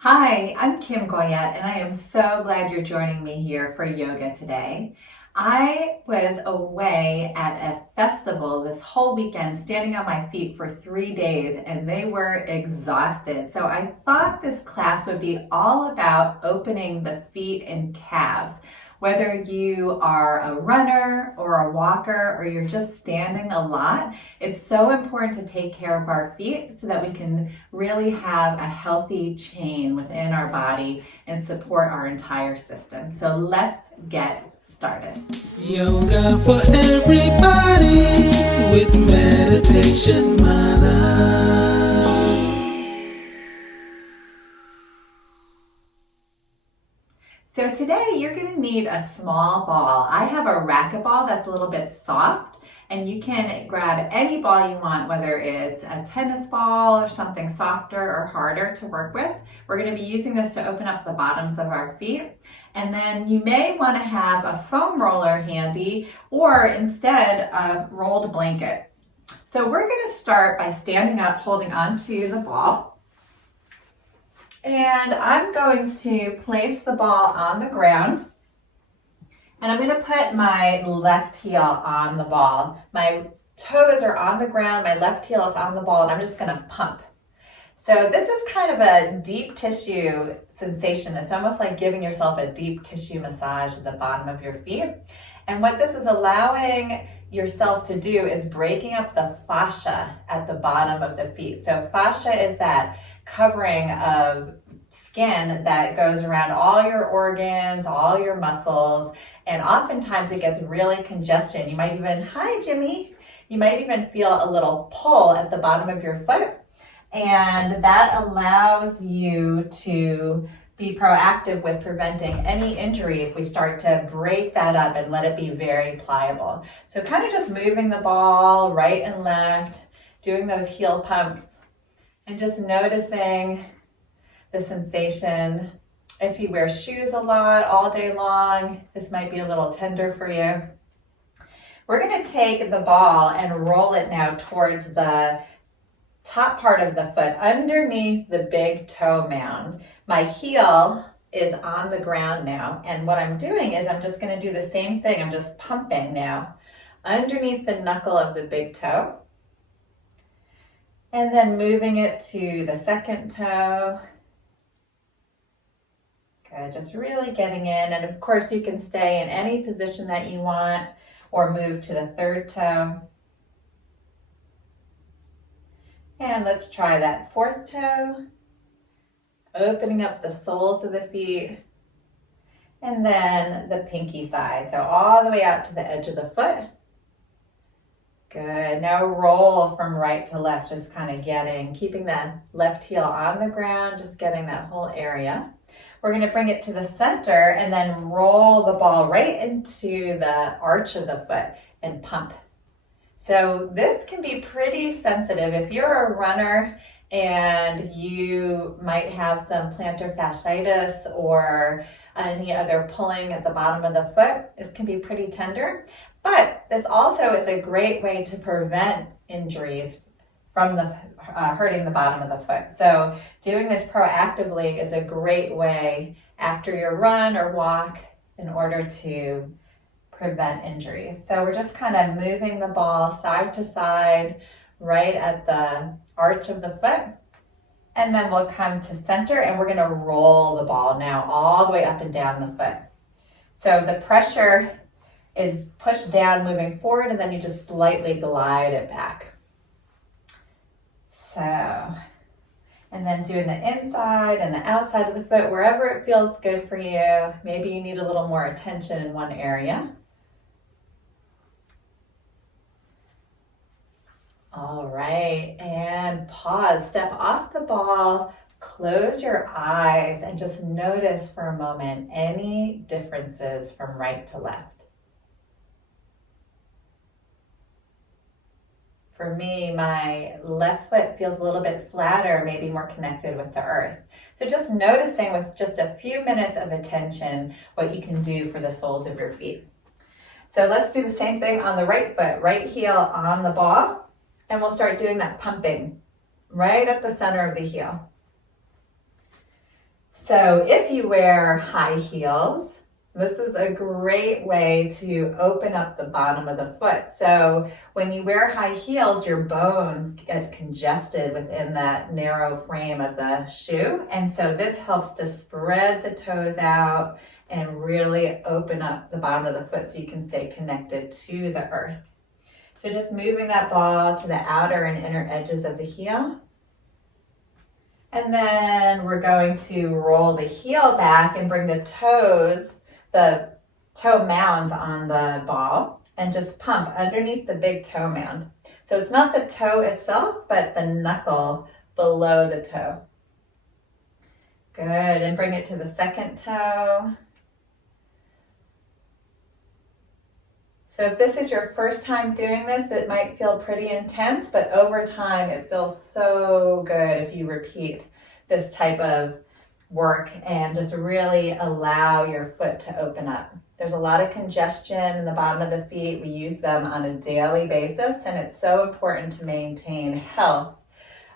Hi, I'm Kim Goyette, and I am so glad you're joining me here for yoga today. I was away at a festival this whole weekend, standing on my feet for 3 days, and they were exhausted. So I thought this class would be all about opening the feet and calves. Whether you are a runner or a walker or you're just standing a lot, it's so important to take care of our feet so that we can really have a healthy chain within our body and support our entire system. So let's get started. Yoga for everybody with Meditation Mutha. So today you're going to need a small ball. I have a racquetball that's a little bit soft, and you can grab any ball you want, whether it's a tennis ball or something softer or harder to work with. We're going to be using this to open up the bottoms of our feet. And then you may want to have a foam roller handy, or instead a rolled blanket. So we're going to start by standing up, holding onto the ball. And I'm going to place the ball on the ground, and I'm going to put my left heel on the ball. My toes are on the ground, my left heel is on the ball, and I'm just going to pump. So this is kind of a deep tissue sensation. It's almost like giving yourself a deep tissue massage at the bottom of your feet. And what this is allowing yourself to do is breaking up the fascia at the bottom of the feet. So fascia is that covering of skin that goes around all your organs, all your muscles, and oftentimes it gets really congestion. You might even, hi Jimmy, you might even feel a little pull at the bottom of your foot, and that allows you to be proactive with preventing any injury if we start to break that up and let it be very pliable. So kind of just moving the ball right and left, doing those heel pumps, and just noticing the sensation. If you wear shoes a lot all day long, this might be a little tender for you. We're going to take the ball and roll it now towards the top part of the foot, underneath the big toe mound. My heel is on the ground now, and what I'm doing is I'm just going to do the same thing. I'm just pumping now underneath the knuckle of the big toe, and then moving it to the second toe. Good, just really getting in, and of course you can stay in any position that you want or move to the third toe. And let's try that fourth toe, opening up the soles of the feet, and then the pinky side, so all the way out to the edge of the foot. Good, now roll from right to left, just kind of keeping that left heel on the ground, just getting that whole area. We're going to bring it to the center and then roll the ball right into the arch of the foot and pump. So this can be pretty sensitive. If you're a runner and you might have some plantar fasciitis or any other pulling at the bottom of the foot, this can be pretty tender. But this also is a great way to prevent injuries from hurting the bottom of the foot. So doing this proactively is a great way after your run or walk in order to prevent injuries. So we're just kind of moving the ball side to side right at the arch of the foot, and then we'll come to center and we're going to roll the ball now all the way up and down the foot. So the pressure is pushed down moving forward, and then you just slightly glide it back. So, and then doing the inside and the outside of the foot, wherever it feels good for you. Maybe you need a little more attention in one area. All right, and pause, step off the ball, close your eyes, and just notice for a moment any differences from right to left. For me, my left foot feels a little bit flatter, maybe more connected with the earth. So just noticing with just a few minutes of attention what you can do for the soles of your feet. So let's do the same thing on the right foot, right heel on the ball. And we'll start doing that pumping right up the center of the heel. So if you wear high heels, this is a great way to open up the bottom of the foot. So when you wear high heels, your bones get congested within that narrow frame of the shoe. And so this helps to spread the toes out and really open up the bottom of the foot so you can stay connected to the earth. So just moving that ball to the outer and inner edges of the heel. And then we're going to roll the heel back and bring the toe mounds on the ball and just pump underneath the big toe mound. So it's not the toe itself, but the knuckle below the toe. Good, and bring it to the second toe. So if this is your first time doing this, it might feel pretty intense, but over time it feels so good if you repeat this type of work and just really allow your foot to open up. There's a lot of congestion in the bottom of the feet. We use them on a daily basis, and it's so important to maintain health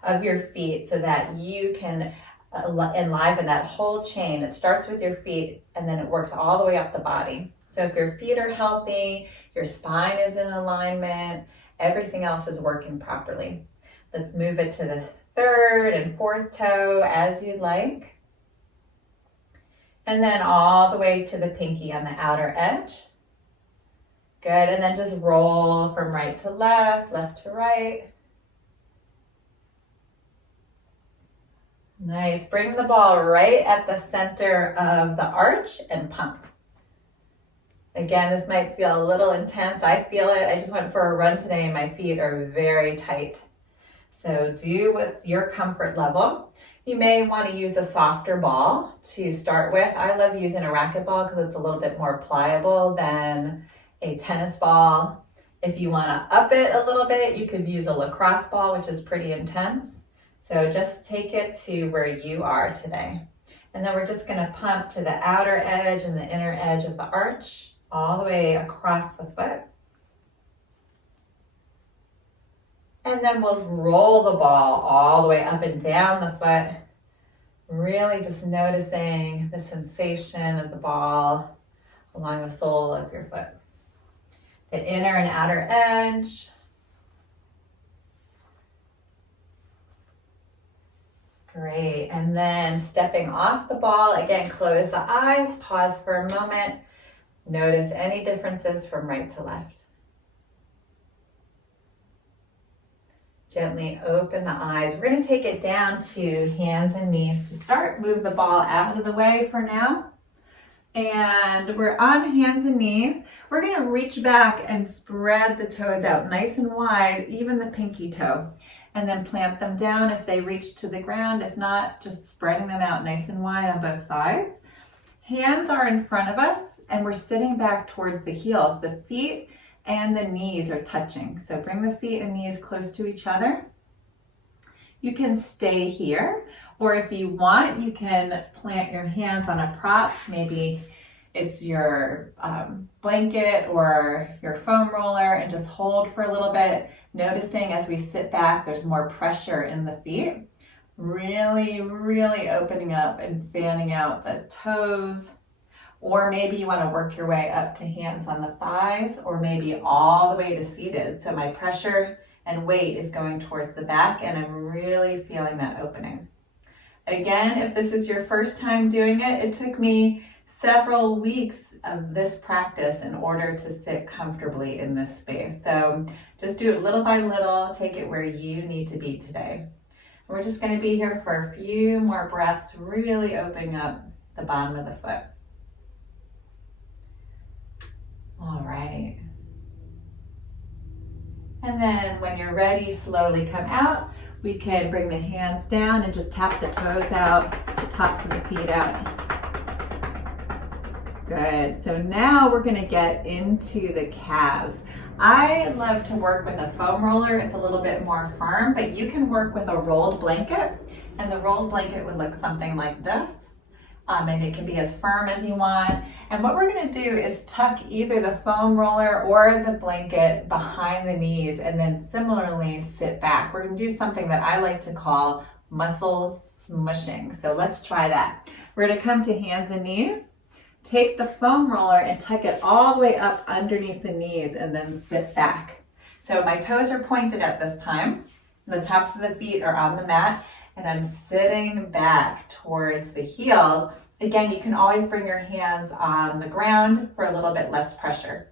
of your feet so that you can enliven that whole chain. It starts with your feet and then it works all the way up the body. So if your feet are healthy, your spine is in alignment, everything else is working properly. Let's move it to the third and fourth toe as you'd like. And then all the way to the pinky on the outer edge. Good, and then just roll from right to left, left to right. Nice, bring the ball right at the center of the arch and pump. Again, this might feel a little intense. I feel it. I just went for a run today and my feet are very tight. So do what's your comfort level. You may want to use a softer ball to start with. I love using a racquetball because it's a little bit more pliable than a tennis ball. If you want to up it a little bit, you could use a lacrosse ball, which is pretty intense. So just take it to where you are today. And then we're just going to pump to the outer edge and the inner edge of the arch, all the way across the foot. And then we'll roll the ball all the way up and down the foot, really just noticing the sensation of the ball along the sole of your foot. The inner and outer edge. Great, and then stepping off the ball, again, close the eyes, pause for a moment. Notice any differences from right to left. Gently open the eyes. We're going to take it down to hands and knees to start. Move the ball out of the way for now. And we're on hands and knees. We're going to reach back and spread the toes out nice and wide, even the pinky toe. And then plant them down if they reach to the ground. If not, just spreading them out nice and wide on both sides. Hands are in front of us and we're sitting back towards the heels. The feet and the knees are touching. So bring the feet and knees close to each other. You can stay here, or if you want, you can plant your hands on a prop. Maybe it's your blanket or your foam roller, and just hold for a little bit, noticing as we sit back, there's more pressure in the feet. Really, really opening up and fanning out the toes. Or maybe you want to work your way up to hands on the thighs, or maybe all the way to seated. So my pressure and weight is going towards the back, and I'm really feeling that opening. Again, if this is your first time doing it, it took me several weeks of this practice in order to sit comfortably in this space. So just do it little by little, take it where you need to be today. We're just going to be here for a few more breaths, really opening up the bottom of the foot. All right. And then when you're ready, slowly come out. We can bring the hands down and just tap the toes out, the tops of the feet out. Good. So now we're going to get into the calves. I love to work with a foam roller. It's a little bit more firm, but you can work with a rolled blanket, and the rolled blanket would look something like this. And it can be as firm as you want. And what we're going to do is tuck either the foam roller or the blanket behind the knees, and then similarly sit back. We're going to do something that I like to call muscle smushing. So let's try that. We're gonna come to hands and knees. Take the foam roller and tuck it all the way up underneath the knees and then sit back. So my toes are pointed at this time. The tops of the feet are on the mat and I'm sitting back towards the heels. Again, you can always bring your hands on the ground for a little bit less pressure.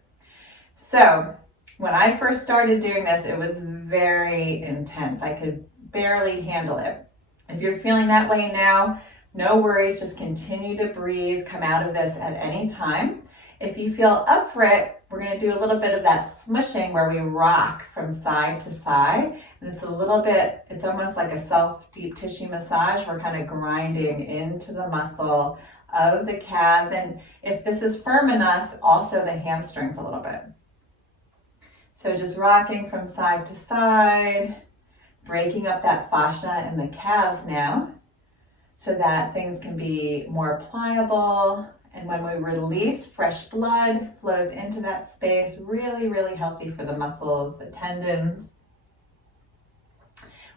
So when I first started doing this, it was very intense. I could barely handle it. If you're feeling that way now, no worries, just continue to breathe, come out of this at any time. If you feel up for it, we're gonna do a little bit of that smushing where we rock from side to side. And it's it's almost like a self-deep tissue massage. We're kind of grinding into the muscle of the calves. And if this is firm enough, also the hamstrings a little bit. So just rocking from side to side, breaking up that fascia in the calves now, so that things can be more pliable. And when we release, fresh blood flows into that space, really, really healthy for the muscles, the tendons.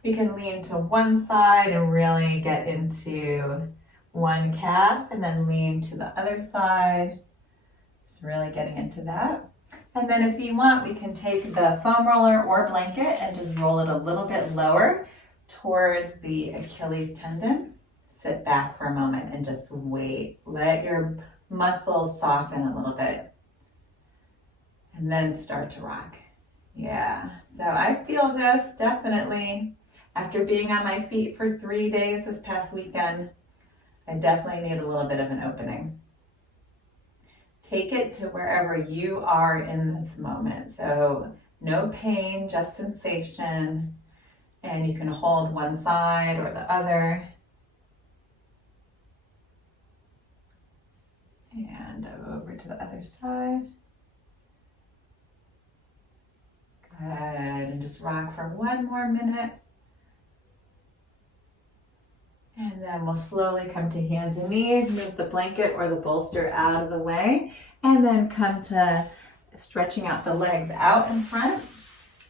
We can lean to one side and really get into one calf and then lean to the other side. It's really getting into that. And then if you want, we can take the foam roller or blanket and just roll it a little bit lower towards the Achilles tendon. Sit back for a moment and just wait. Let your muscles soften a little bit. And then start to rock. Yeah, so I feel this definitely. After being on my feet for 3 days this past weekend, I definitely need a little bit of an opening. Take it to wherever you are in this moment. So no pain, just sensation. And you can hold one side or the other. And over to the other side. Good, and just rock for one more minute. And then we'll slowly come to hands and knees, move the blanket or the bolster out of the way, and then come to stretching out the legs out in front.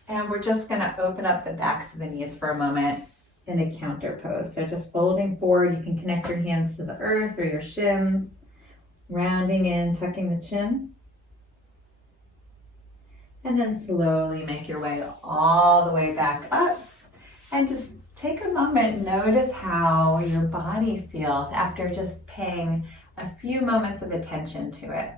And we're just gonna open up the backs of the knees for a moment in a counter pose. So just folding forward, you can connect your hands to the earth or your shins. Rounding in, tucking the chin. And then slowly make your way all the way back up. And just take a moment, notice how your body feels after just paying a few moments of attention to it.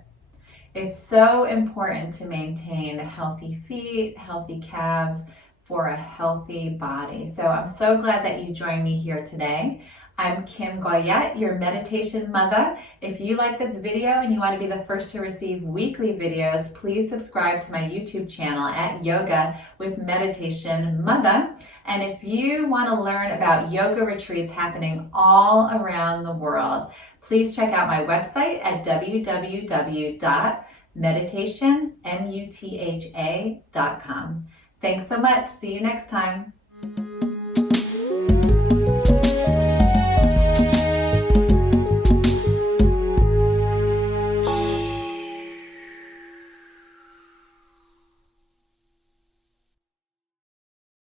It's so important to maintain healthy feet, healthy calves for a healthy body. So I'm so glad that you joined me here today. I'm Kim Goyette, your Meditation Mutha. If you like this video and you want to be the first to receive weekly videos, please subscribe to my YouTube channel at Yoga with Meditation Mutha. And if you want to learn about yoga retreats happening all around the world, please check out my website at www.meditationmutha.com. Thanks so much. See you next time.